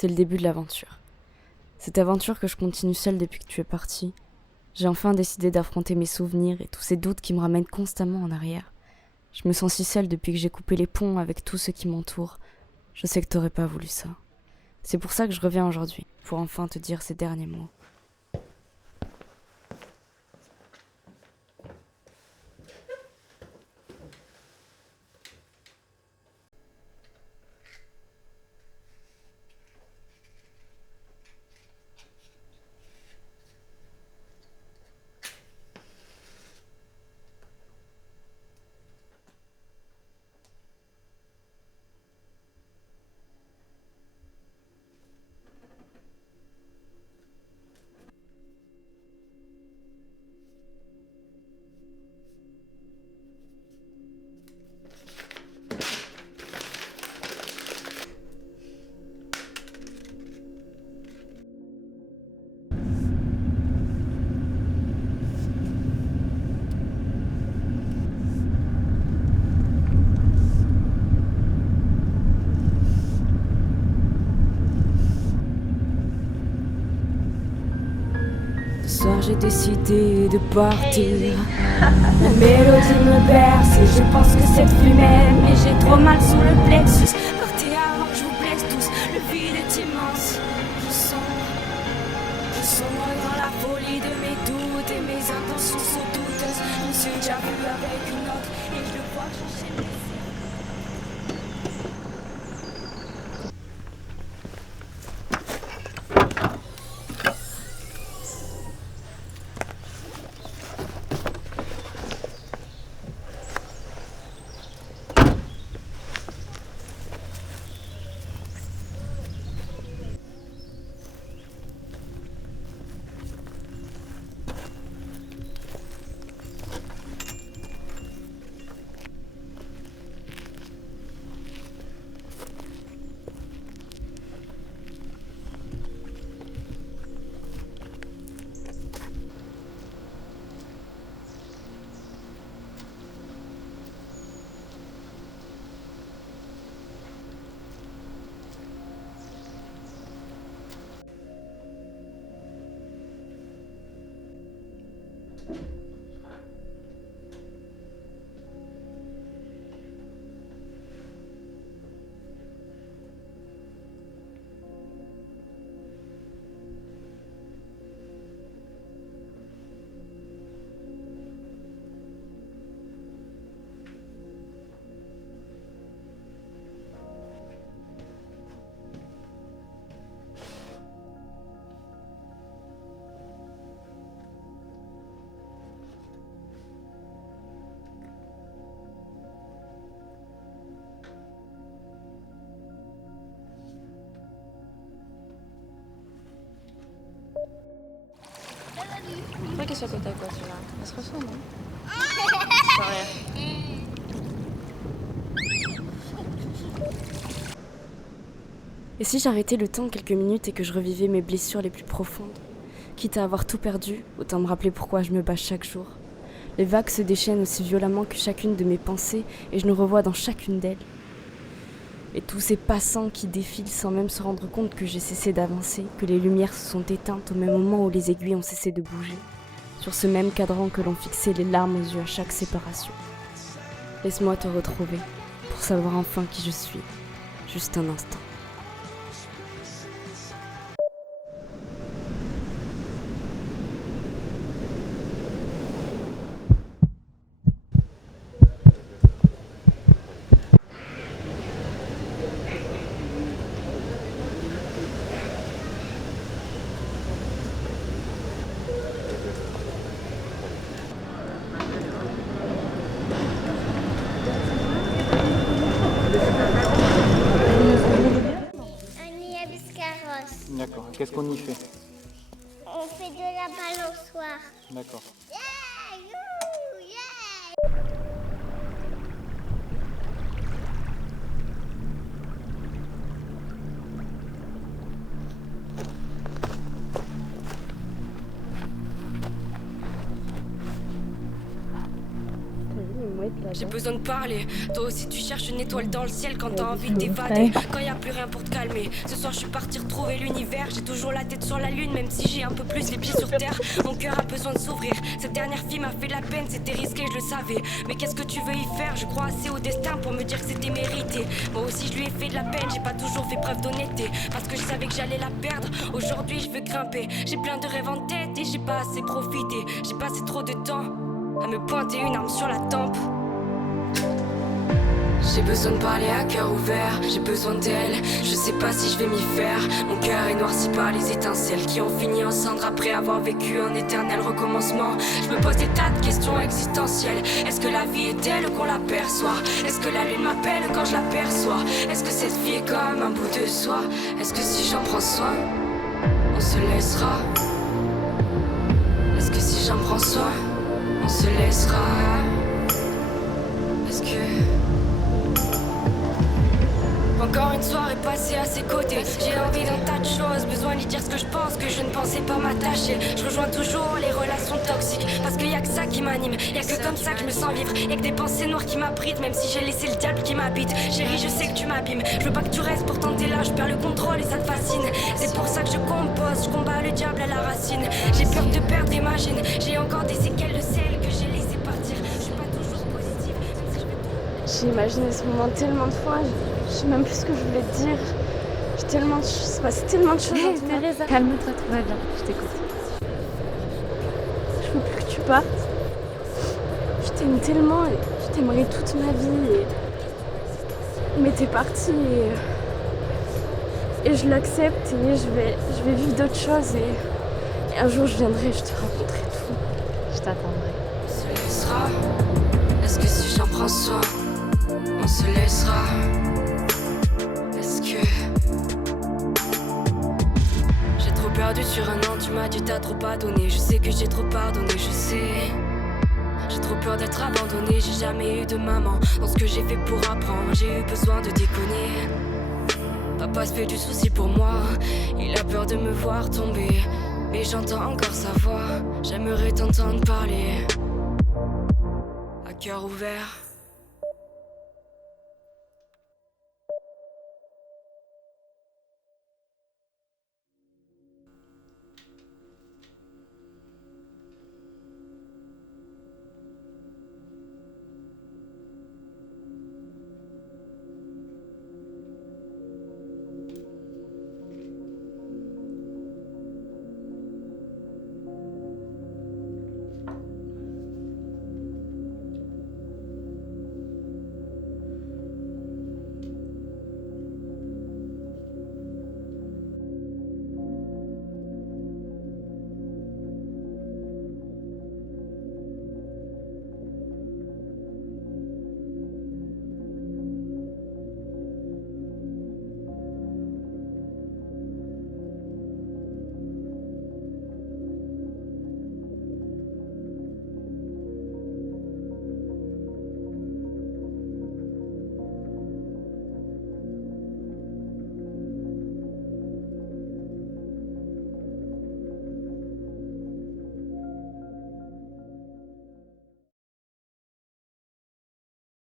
C'est le début de l'aventure. Cette aventure que je continue seule depuis que tu es partie. J'ai enfin décidé d'affronter mes souvenirs et tous ces doutes qui me ramènent constamment en arrière. Je me sens si seule depuis que j'ai coupé les ponts avec tout ce qui m'entoure. Je sais que t'aurais pas voulu ça. C'est pour ça que je reviens aujourd'hui, pour enfin te dire ces derniers mots. Ce soir j'ai décidé de partir. La mélodie me berce et je pense que cette pluie m'aime. Et j'ai trop mal sous le plexus. Partez avant que je vous blesse tous. Le vide est immense. Je sombre dans la folie de mes doutes. Et mes intentions sont douteuses. Je me suis déjà vu avec une autre. Et je le vois changer mes yeux. Pourquoi qu'elle soit côte à côte là? Elle se ressemble, non? Sans rien. Et si j'arrêtais le temps quelques minutes et que je revivais mes blessures les plus profondes? Quitte à avoir tout perdu, autant me rappeler pourquoi je me bats chaque jour. Les vagues se déchaînent aussi violemment que chacune de mes pensées et je nous revois dans chacune d'elles. Et tous ces passants qui défilent sans même se rendre compte que j'ai cessé d'avancer, que les lumières se sont éteintes au même moment où les aiguilles ont cessé de bouger, sur ce même cadran que l'on fixait les larmes aux yeux à chaque séparation. Laisse-moi te retrouver, pour savoir enfin qui je suis, juste un instant. D'accord. Qu'est-ce qu'on y fait? On fait de la balançoire. D'accord. Yeah, you, yeah. T'as vu les mouettes là J'ai besoin de parler. Toi aussi tu cherches une étoile dans le ciel quand t'as envie d'évader. Quand y a plus rien pour te calmer. Ce soir je suis parti retrouver l'univers. J'ai toujours la tête sur la lune, même si j'ai un peu plus les pieds sur terre. Mon cœur a besoin de s'ouvrir. Cette dernière fille m'a fait de la peine, c'était risqué, je le savais. Mais qu'est-ce que tu veux y faire? Je crois assez au destin pour me dire que c'était mérité. Moi aussi je lui ai fait de la peine, j'ai pas toujours fait preuve d'honnêteté. Parce que je savais que j'allais la perdre. Aujourd'hui je veux grimper. J'ai plein de rêves en tête et j'ai pas assez profité. J'ai passé trop de temps à me pointer une arme sur la tempe. J'ai besoin de parler à cœur ouvert, j'ai besoin d'elle, je sais pas si je vais m'y faire. Mon cœur est noirci par les étincelles qui ont fini en cendres après avoir vécu un éternel recommencement. Je me pose des tas de questions existentielles. Est-ce que la vie est telle qu'on l'aperçoit? Est-ce que la lune m'appelle quand je l'aperçois? Est-ce que cette vie est comme un bout de soi? Est-ce que si j'en prends soin, on se laissera? Est-ce que si j'en prends soin, on se laissera? Est-ce que... Encore une soirée passée à ses côtés. J'ai envie d'un tas de choses, besoin de lui dire ce que je pense, que je ne pensais pas m'attacher. Je rejoins toujours les relations toxiques, parce qu'il y a que ça qui m'anime. Y'a que comme ça que je me sens vivre. Y'a que des pensées noires qui m'abritent, même si j'ai laissé le diable qui m'habite. Chérie, je sais que tu m'abîmes. Je veux pas que tu restes, pourtant t'es là, je perds le contrôle et ça te fascine. C'est pour ça que je compose, je combats le diable à la racine. J'ai peur de perdre, imagine. J'ai encore des séquelles de celles que j'ai laissé partir. Je suis pas toujours positive, même si je vais... J'ai imaginé ce moment tellement de fois, je sais même plus ce que je voulais te dire. J'ai tellement de choses, c'est passé tellement de choses. Hé, Teresa, calme-toi, tout va bien, je t'écoute. Je veux plus que tu partes. Je t'aime tellement et je t'aimerai toute ma vie. Mais t'es partie et je l'accepte et je vais vivre d'autres choses et un jour je viendrai, je te raconterai tout. Je t'attendrai. On se laissera. Est-ce que si j'en prends soin, on se laissera? Est-ce que j'ai trop perdu sur un an? Tu m'as dit t'as trop pardonné. Je sais que j'ai trop pardonné, je sais. J'ai trop peur d'être abandonnée. J'ai jamais eu de maman. Dans ce que j'ai fait pour apprendre, j'ai eu besoin de déconner. Papa se fait du souci pour moi. Il a peur de me voir tomber. Mais j'entends encore sa voix. J'aimerais t'entendre parler à cœur ouvert.